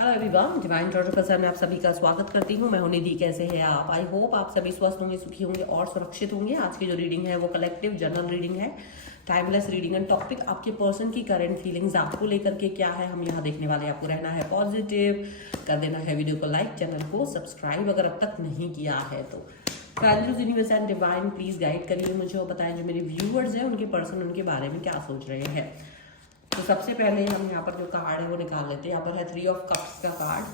Hello everyone, divine torture प्रसार में आप सभी का स्वागत करती हूँ। मैं हूं निधि। कैसे हैं आप? आई होप आप सभी स्वस्थ होंगे, सुखी होंगे और सुरक्षित होंगे। आज की जो रीडिंग है वो कलेक्टिव जनरल रीडिंग है, टाइमलेस रीडिंग एंड टॉपिक आपके पर्सन की करंट फीलिंग्स आपको लेकर के क्या है हम यहाँ देखने वाले हैं। आपको रहना है पॉजिटिव, कर देना है वीडियो को लाइक, चैनल को सब्सक्राइब अगर अब तक नहीं किया है तो। Values universe and divine please guide करिए मुझे और बताएं जो मेरे व्यूअर्स हैं उनके पर्सन उनके बारे में क्या सोच रहे हैं। तो सबसे पहले हम यहाँ पर जो कार्ड है वो निकाल लेते हैं। यहाँ पर है 3 ऑफ कप्स का कार्ड,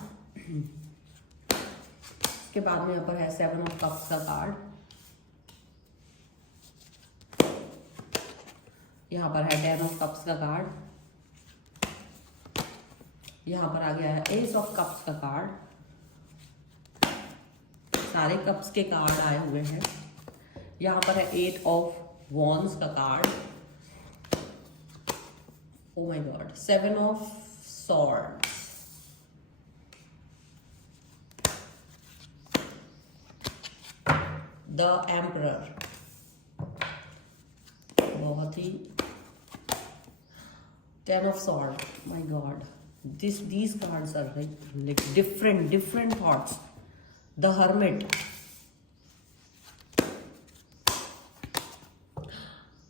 उसके बाद में यहाँ पर है 7 ऑफ कप्स का कार्ड, यहाँ पर है 10 ऑफ कप्स का कार्ड, यहाँ पर आ गया है एस ऑफ कप्स का कार्ड। सारे कप्स के कार्ड आए हुए हैं। यहाँ पर है 8 ऑफ वॉन्ड्स का card, oh my god, 7 of swords, the emperor, बहुत ही 10 of swords, my god, these cards are like different thoughts, the hermit,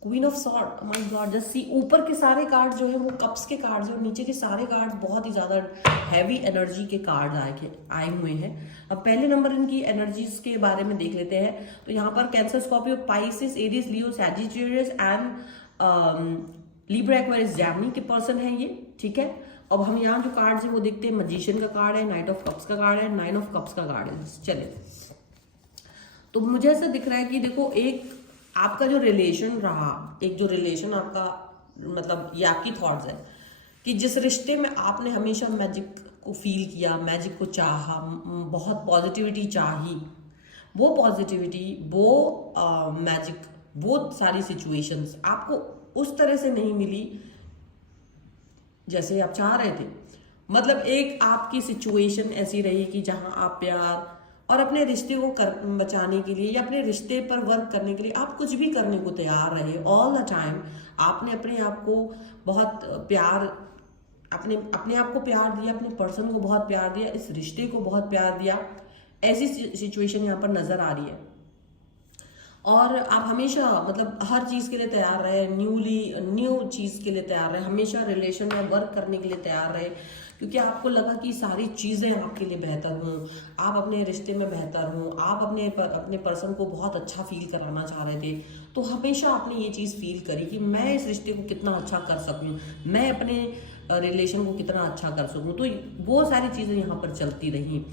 queen of sword, my God, just see ऊपर के सारे कार्ड जो है वो कप्स के card और नीचे के सारे कार्ड बहुत ही ज्यादा हैवी एनर्जी के कार्ड आए हुए हैं। अब पहले नंबर इनकी एनर्जीज के बारे में देख लेते हैं। तो यहाँ पर cancer, Scorpio, Pisces, Aries, Leo, Sagittarius and Libra, Aquarius, Gemini के पर्सन है ये, ठीक है। अब हम यहाँ जो कार्ड है वो देखते हैं। मैजिशियन का कार्ड है, नाइट ऑफ कप्स का कार्ड है, 9 ऑफ कप्स का कार्ड है। चले, तो मुझे ऐसा दिख रहा है कि देखो, एक आपका जो रिलेशन रहा, एक जो रिलेशन आपका, मतलब ये आपकी थॉट्स है कि जिस रिश्ते में आपने हमेशा मैजिक को फील किया, मैजिक को चाहा, बहुत पॉजिटिविटी चाही, वो पॉजिटिविटी, वो मैजिक, वो सारी सिचुएशंस आपको उस तरह से नहीं मिली जैसे आप चाह रहे थे। मतलब एक आपकी सिचुएशन ऐसी रही कि जहां आप प्यार और अपने रिश्ते को बचाने के लिए या अपने रिश्ते पर वर्क करने के लिए आप कुछ भी करने को तैयार रहे ऑल द टाइम। आपने अपने आप को बहुत प्यार, अपने आप को प्यार दिया, अपने पर्सन को बहुत प्यार दिया, इस रिश्ते को बहुत प्यार दिया। ऐसी सिचुएशन यहाँ पर नजर आ रही है। और आप हमेशा, मतलब हर चीज के लिए तैयार रहे, न्यू चीज के लिए तैयार रहे, हमेशा रिलेशन में वर्क करने के लिए तैयार रहे, क्योंकि आपको लगा कि सारी चीजें आपके लिए बेहतर हों, आप अपने रिश्ते में बेहतर हों, आप अपने पर्सन को बहुत अच्छा फील कराना चाह रहे थे। तो हमेशा आपने ये चीज फील करी कि मैं इस रिश्ते को कितना अच्छा कर सकूं, मैं अपने रिलेशन को कितना अच्छा कर सकूं। तो वो सारी चीजें यहाँ पर चलती रही।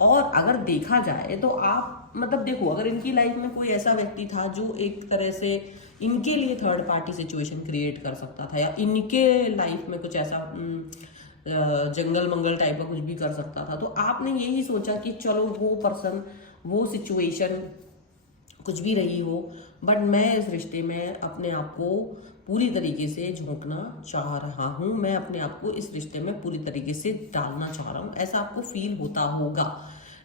और अगर देखा जाए तो आप, मतलब देखो, अगर इनकी लाइफ में कोई ऐसा व्यक्ति था जो एक तरह से इनके लिए थर्ड पार्टी सिचुएशन क्रिएट कर सकता था, या इनके लाइफ में कुछ ऐसा जंगल मंगल टाइप का कुछ भी कर सकता था, तो आपने यही सोचा कि चलो वो पर्सन, वो सिचुएशन कुछ भी रही हो, बट मैं इस रिश्ते में अपने आप को पूरी तरीके से झोंकना चाह रहा हूं, मैं अपने आप को इस रिश्ते में पूरी तरीके से डालना चाह रहा हूं। ऐसा आपको फील होता होगा,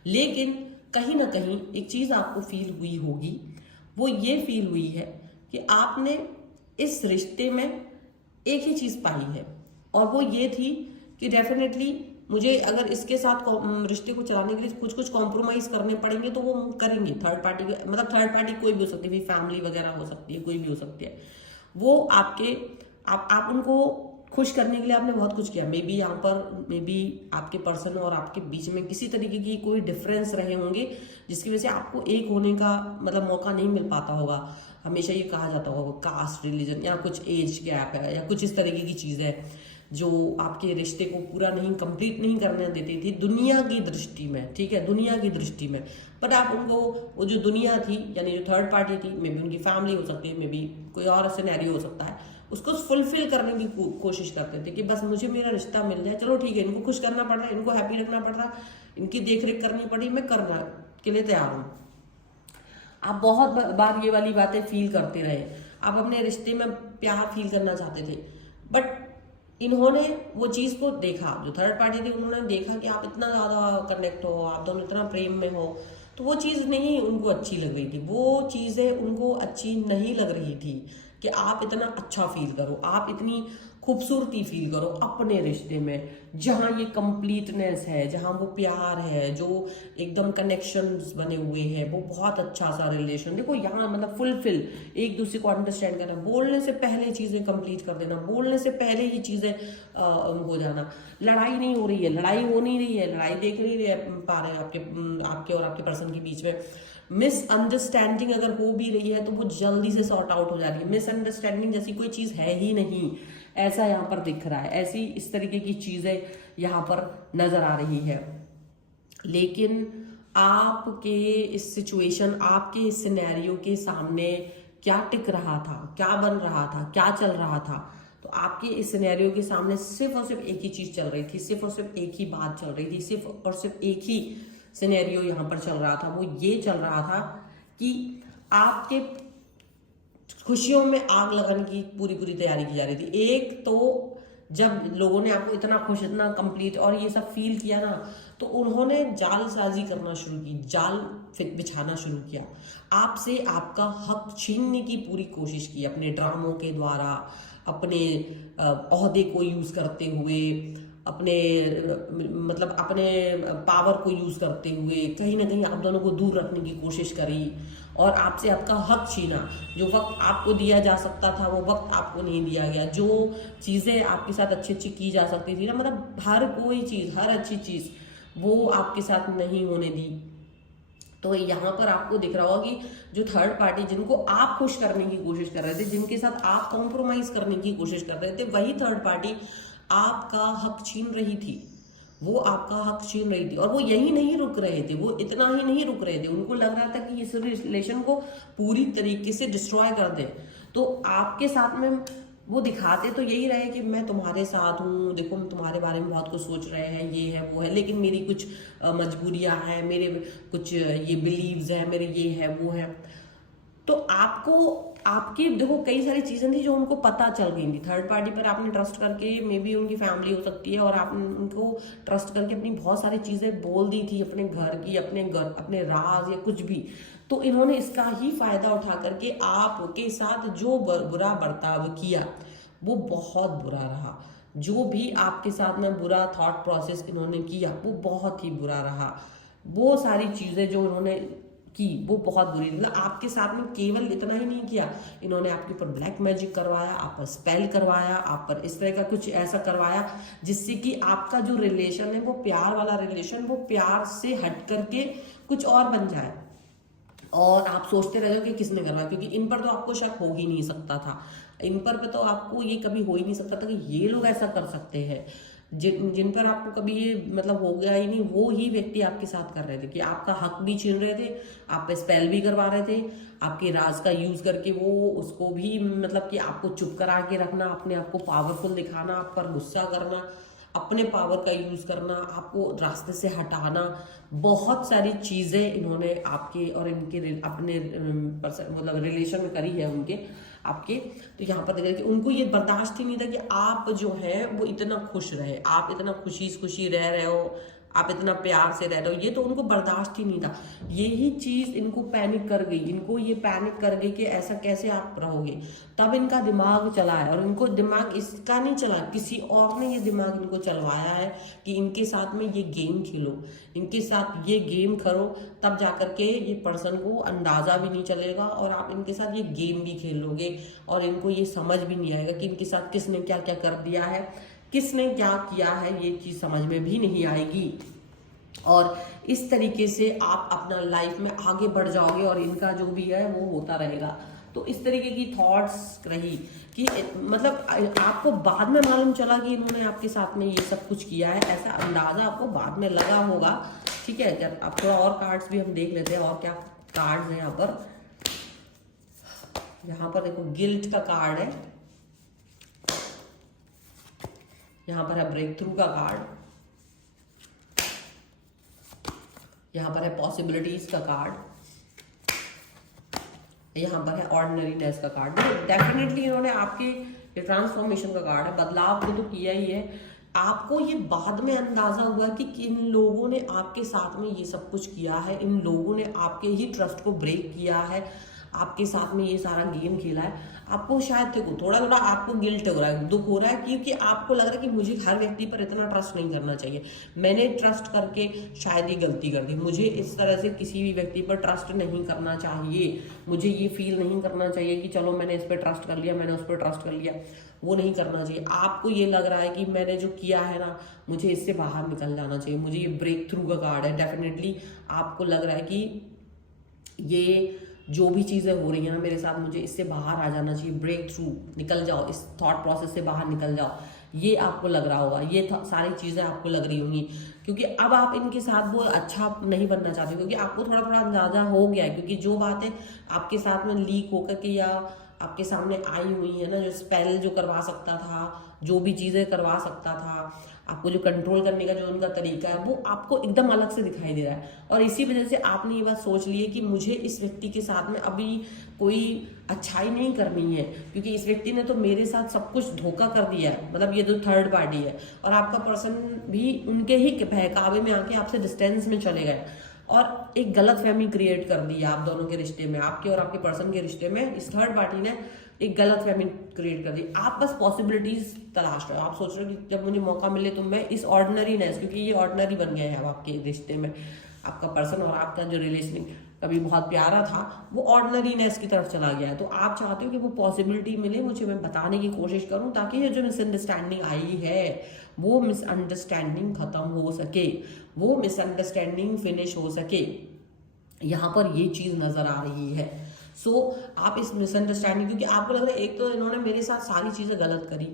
लेकिन कहीं ना कहीं एक चीज आपको फील हुई होगी, वो ये फील हुई है कि आपने इस रिश्ते में एक ही चीज पाई है, और वो ये थी कि डेफिनेटली मुझे अगर इसके साथ रिश्ते को चलाने के लिए कुछ कॉम्प्रोमाइज करने पड़ेंगे तो वो करेंगे। थर्ड पार्टी, मतलब थर्ड पार्टी कोई भी हो सकती है, फैमिली वगैरह हो सकती है, कोई भी हो सकती है। वो आप उनको खुश करने के लिए आपने बहुत कुछ किया। मे बी यहाँ पर, मे बी आपके पर्सन और आपके बीच में किसी तरीके की कोई डिफरेंस रहे होंगे, जिसकी वजह से आपको एक होने का मतलब मौका नहीं मिल पाता होगा। हमेशा ये कहा जाता होगा कास्ट, रिलीजन, या कुछ एज गैप है, या कुछ इस तरीके की चीज़ है जो आपके रिश्ते को पूरा नहीं, कंप्लीट नहीं करने देती थी दुनिया की दृष्टि में, ठीक है, दुनिया की दृष्टि में। बट आप उनको, वो जो दुनिया थी, यानी जो थर्ड पार्टी थी, मे बी उनकी फैमिली हो सकती है, मे बी कोई और सिनेरियो हो सकता है, उसको फुलफिल करने की कोशिश करते थे कि बस मुझे मेरा रिश्ता मिल जाए, चलो ठीक है, इनको खुश करना पड़ रहा है, इनको हैप्पी रखना पड़ रहा है, इनकी देख रेख करनी पड़ी, मैं करना के लिए तैयार हूँ। आप बहुत बार ये वाली बातें फील करते रहे, आप अपने रिश्ते में प्यार फील करना चाहते थे, बट इन्होंने वो चीज को देखा, जो थर्ड पार्टी थी उन्होंने देखा कि आप इतना ज्यादा कनेक्ट हो, आप दोनों इतना प्रेम में हो, तो वो चीज नहीं उनको अच्छी लग रही थी, वो चीजें उनको अच्छी नहीं लग रही थी कि आप इतना अच्छा फील करो, आप इतनी खूबसूरती फील करो अपने रिश्ते में, जहाँ ये कंप्लीटनेस है, जहाँ वो प्यार है, जो एकदम कनेक्शंस बने हुए हैं, वो बहुत अच्छा सा रिलेशन। देखो यहाँ मतलब फुलफिल, एक दूसरे को अंडरस्टैंड करना, बोलने से पहले चीज़ें कंप्लीट कर देना, बोलने से पहले ही चीज़ें हो जाना। लड़ाई नहीं हो रही है, लड़ाई हो नहीं रही है, लड़ाई देख नहीं रहे पा रहे हैं आपके और आपके पर्सन के बीच में। मिसअंडरस्टैंडिंग अगर हो भी रही है तो वो जल्दी से सॉर्ट आउट हो जा रही है। मिसअंडरस्टैंडिंग जैसी कोई चीज़ है ही नहीं, ऐसा यहाँ पर दिख रहा है। ऐसी इस तरीके की चीज़ें यहाँ पर नजर आ रही है। लेकिन आपके इस सिचुएशन, आपके इस सिनेरियो के सामने क्या टिक रहा था, क्या बन रहा था, क्या चल रहा था? तो आपके इस सिनेरियो के सामने सिर्फ और सिर्फ एक ही चीज चल रही थी, सिर्फ और सिर्फ एक ही बात चल रही थी, सिर्फ और सिर्फ एक ही सिनेरियो यहाँ पर चल रहा था। वो ये चल रहा था कि आपके खुशियों में आग लगाने की पूरी पूरी तैयारी की जा रही थी। एक तो जब लोगों ने आपको इतना खुश, इतना कंप्लीट और ये सब फील किया ना, तो उन्होंने जालसाजी करना शुरू की, जाल बिछाना शुरू किया, आपसे आपका हक छीनने की पूरी कोशिश की, अपने ड्रामों के द्वारा, अपने ओहदे को यूज करते हुए, अपने मतलब अपने पावर को यूज करते हुए कहीं ना कहीं आप दोनों को दूर रखने की कोशिश करी और आपसे आपका हक छीना। जो वक्त आपको दिया जा सकता था वो वक्त आपको नहीं दिया गया। जो चीज़ें आपके साथ अच्छी अच्छी की जा सकती थी ना, मतलब हर कोई चीज़, हर अच्छी चीज़ वो आपके साथ नहीं होने दी। तो यहाँ पर आपको दिख रहा होगा कि जो थर्ड पार्टी, जिनको आप खुश करने की कोशिश कर रहे थे, जिनके साथ आप कॉम्प्रोमाइज करने की कोशिश कर रहे थे, वही थर्ड पार्टी आपका हक छीन रही थी। वो आपका हक छीन रही थी और वो यही नहीं रुक रहे थे, वो इतना ही नहीं रुक रहे थे। उनको लग रहा था कि इस रिलेशन को पूरी तरीके से डिस्ट्रॉय कर दे। तो आपके साथ में वो दिखाते तो यही रहे कि मैं तुम्हारे साथ हूँ, देखो हम तुम्हारे बारे में बहुत कुछ सोच रहे हैं, ये है वो है, लेकिन मेरी कुछ मजबूरियां हैं, मेरे कुछ ये बिलीव्स हैं, मेरे ये है वो है। तो आपको आपकी देखो कई सारी चीजें थी जो उनको पता चल गई थी। थर्ड पार्टी पर आपने ट्रस्ट करके, मे बी उनकी फैमिली हो सकती है, और आपने उनको ट्रस्ट करके अपनी बहुत सारी चीजें बोल दी थी, अपने घर की, अपने राज या कुछ भी। तो इन्होंने इसका ही फायदा उठा करके आपके साथ जो बुरा बर्ताव किया वो बहुत बुरा रहा। जो भी आपके साथ में बुरा थॉट प्रोसेस इन्होंने किया वो बहुत ही बुरा रहा। वो सारी चीजें जो इन्होंने की वो बहुत बुरी, मतलब आपके साथ में केवल इतना ही नहीं किया, इन्होंने आपके ऊपर ब्लैक मैजिक करवाया, आप पर स्पेल करवाया, आप पर इस तरह का कुछ ऐसा करवाया जिससे कि आपका जो रिलेशन है वो प्यार वाला रिलेशन, वो प्यार से हट करके कुछ और बन जाए। और आप सोचते रह जाओ कि किसने करवाया, क्योंकि इन पर तो आपको शक हो ही नहीं सकता था, इन पर तो आपको ये कभी हो ही नहीं सकता था कि ये लोग ऐसा कर सकते हैं। जिन पर आपको कभी ये मतलब हो गया ही नहीं, वो ही व्यक्ति आपके साथ कर रहे थे कि आपका हक भी छीन रहे थे, आप पे स्पेल भी करवा रहे थे, आपके राज का यूज करके वो उसको भी मतलब कि आपको चुप करा के रखना, अपने आप को पावरफुल दिखाना, आप पर गुस्सा करना, अपने पावर का यूज करना, आपको रास्ते से हटाना, बहुत सारी चीजें इन्होंने आपके और इनके अपने मतलब रिलेशन में करी है उनके आपके। तो यहाँ पर देखा कि उनको ये बर्दाश्त ही नहीं था कि आप जो है वो इतना खुश रहे, आप इतना खुशी खुशी रह रहे हो, आप इतना प्यार से रह रहे हो, ये तो उनको बर्दाश्त ही नहीं था। यही चीज इनको पैनिक कर गई, इनको ये पैनिक कर गई कि ऐसा कैसे आप रहोगे। तब इनका दिमाग चला है, और इनको दिमाग इसका नहीं चला, किसी और ने ये दिमाग इनको चलवाया है कि इनके साथ में ये गेम खेलो, इनके साथ ये गेम करो, तब जाकर के ये पर्सन को अंदाजा भी नहीं चलेगा और आप इनके साथ ये गेम भी खेल लोगे और इनको ये समझ भी नहीं आएगा कि इनके साथ किसने क्या क्या कर दिया है, किसने क्या किया है, ये चीज समझ में भी नहीं आएगी। और इस तरीके से आप अपना लाइफ में आगे बढ़ जाओगे और इनका जो भी है वो होता रहेगा। तो इस तरीके की थॉट्स रही कि मतलब आपको बाद में मालूम चला कि इन्होंने आपके साथ में ये सब कुछ किया है, ऐसा अंदाजा आपको बाद में लगा होगा। ठीक है, जब आप थोड़ा और कार्ड्स भी हम देख लेते हैं और क्या कार्ड्स हैं यहाँ पर। यहाँ पर देखो गिल्ट का कार्ड है, यहाँ पर है ब्रेक थ्रू का कार्ड, यहाँ पर है पॉसिबिलिटीज का कार्ड, यहाँ पर है ऑर्डिनरीनेस का कार्ड। डेफिनेटली इन्होंने आपके ये ट्रांसफॉर्मेशन का कार्ड है, बदलाव तो किया ही है। आपको ये बाद में अंदाजा हुआ कि इन लोगों ने आपके साथ में ये सब कुछ किया है, इन लोगों ने आपके ही ट्रस्ट को ब्रेक किया है, आपके साथ में ये सारा गेम खेला है, आपको शायद देखो थोड़ा थोड़ा आपको गिल्ट हो रहा है, दुख हो रहा है, क्योंकि आपको लग रहा है कि मुझे हर व्यक्ति पर इतना ट्रस्ट नहीं करना चाहिए, मैंने ट्रस्ट करके शायद ये गलती कर दी, मुझे इस तरह से किसी भी व्यक्ति पर ट्रस्ट नहीं करना चाहिए, मुझे ये फील नहीं करना चाहिए कि चलो मैंने इस पर ट्रस्ट कर लिया, मैंने उस पर ट्रस्ट कर लिया, वो नहीं करना चाहिए। आपको ये लग रहा है कि मैंने जो किया है ना, मुझे इससे बाहर निकल जाना चाहिए, मुझे ये ब्रेक थ्रू का कार्ड है, डेफिनेटली आपको लग रहा है कि ये जो भी चीज़ें हो रही हैं ना मेरे साथ, मुझे इससे बाहर आ जाना चाहिए, ब्रेक थ्रू, निकल जाओ, इस थॉट प्रोसेस से बाहर निकल जाओ, ये आपको लग रहा होगा, ये सारी चीज़ें आपको लग रही होंगी, क्योंकि अब आप इनके साथ वो अच्छा नहीं बनना चाहते, क्योंकि आपको थोड़ा थोड़ा अंदाजा हो गया है, क्योंकि जो बातें आपके साथ में लीक होकर के या आपके सामने आई हुई है ना, जो स्पेल जो करवा सकता था, जो भी चीज़ें करवा सकता था, आपको जो कंट्रोल करने का जो उनका तरीका है, वो आपको एकदम अलग से दिखाई दे रहा है, और इसी वजह से आपने ये बात सोच ली है कि मुझे इस व्यक्ति के साथ में अभी कोई अच्छाई नहीं करनी है, क्योंकि इस व्यक्ति ने तो मेरे साथ सब कुछ धोखा कर दिया है, मतलब ये जो थर्ड पार्टी है, और आपका पर्सन भी उनके ही बहकावे में आके आपसे डिस्टेंस में चले गए और एक गलत फहमी क्रिएट कर दी है आप दोनों के रिश्ते में, आपके और आपके पर्सन के रिश्ते में इस थर्ड पार्टी ने एक गलत फहमी क्रिएट कर दी। आप बस पॉसिबिलिटीज तलाश रहे हो, आप सोच रहे हो कि जब मुझे मौका मिले तो मैं इस ऑर्डिनरीनेस, क्योंकि ये ऑर्डिनरी बन गया है अब आपके रिश्ते में, आपका पर्सन और आपका जो रिलेशन कभी बहुत प्यारा था वो ऑर्डिनरीनेस की तरफ चला गया है, तो आप चाहते हो कि वो पॉसिबिलिटी मिले मुझे, मैं बताने की कोशिश करूं ताकि ये जो मिसअंडरस्टैंडिंग आई है वो मिसअंडरस्टैंडिंग खत्म हो सके, वो मिसअंडरस्टैंडिंग फिनिश हो सके, यहाँ पर ये चीज नजर आ रही है। सो आप इस मिसअंडरस्टैंडिंग, क्योंकि आपको लग रहा है एक तो इन्होंने मेरे साथ सारी चीज़ें गलत करी,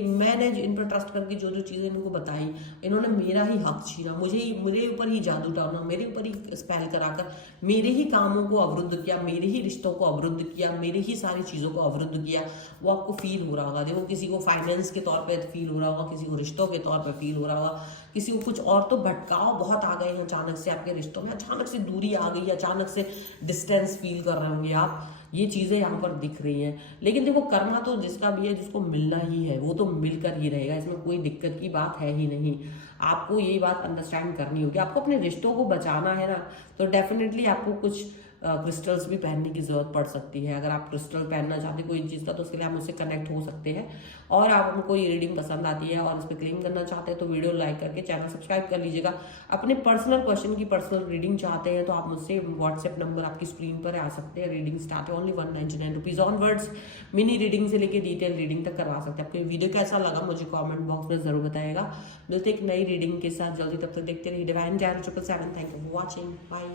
मैंने इन पर ट्रस्ट करके जो जो चीज़ें इनको बताई, इन्होंने मेरा ही हक छीना, मेरे ऊपर ही जादू डालना, मेरे ऊपर ही स्पेल कराकर मेरे ही कामों को अवरुद्ध किया, मेरे ही रिश्तों को अवरुद्ध किया, मेरे ही सारी चीज़ों को अवरुद्ध किया। वो आपको फील हो रहा होगा, देखो किसी को फाइनेंस के तौर पर फील हो रहा होगा, किसी को रिश्तों के तौर पर फील हो रहा होगा, किसी को कुछ और, तो भटकाव बहुत आ गए हैं अचानक से आपके रिश्तों में, अचानक से दूरी आ गई, अचानक से डिस्टेंस फील कर रहे होंगे आप, ये चीजें यहाँ पर दिख रही हैं। लेकिन देखो कर्मा तो जिसका भी है, जिसको मिलना ही है वो तो मिलकर ही रहेगा, इसमें कोई दिक्कत की बात है ही नहीं। आपको यही बात अंडरस्टैंड करनी होगी, आपको अपने रिश्तों को बचाना है ना, तो डेफिनेटली आपको कुछ क्रिस्टल्स भी पहनने की जरूरत पड़ सकती है। अगर आप क्रिस्टल पहनना चाहते हैं कोई चीज़ का, तो उसके लिए आप मुझसे कनेक्ट हो सकते हैं, और आप हमको ये रीडिंग पसंद आती है और इस पर क्लेम करना चाहते हैं तो वीडियो लाइक करके चैनल सब्सक्राइब कर लीजिएगा। अपने पर्सनल क्वेश्चन की पर्सनल रीडिंग चाहते हैं तो आप मुझसे व्हाट्सएप नंबर आपकी स्क्रीन पर आ सकते हैं, रीडिंग स्टार्ट है only 199 rupees onwards, mini reading से लेकर डिटेल रीडिंग तक करवा सकते हैं। आपको वीडियो कैसा लगा मुझे कॉमेंट बॉक्स में जरूर बताइएगा। मिलते एक नई रीडिंग के साथ जल्दी, तब तक देखते रहिए Divine 777। Thank you for watching, bye.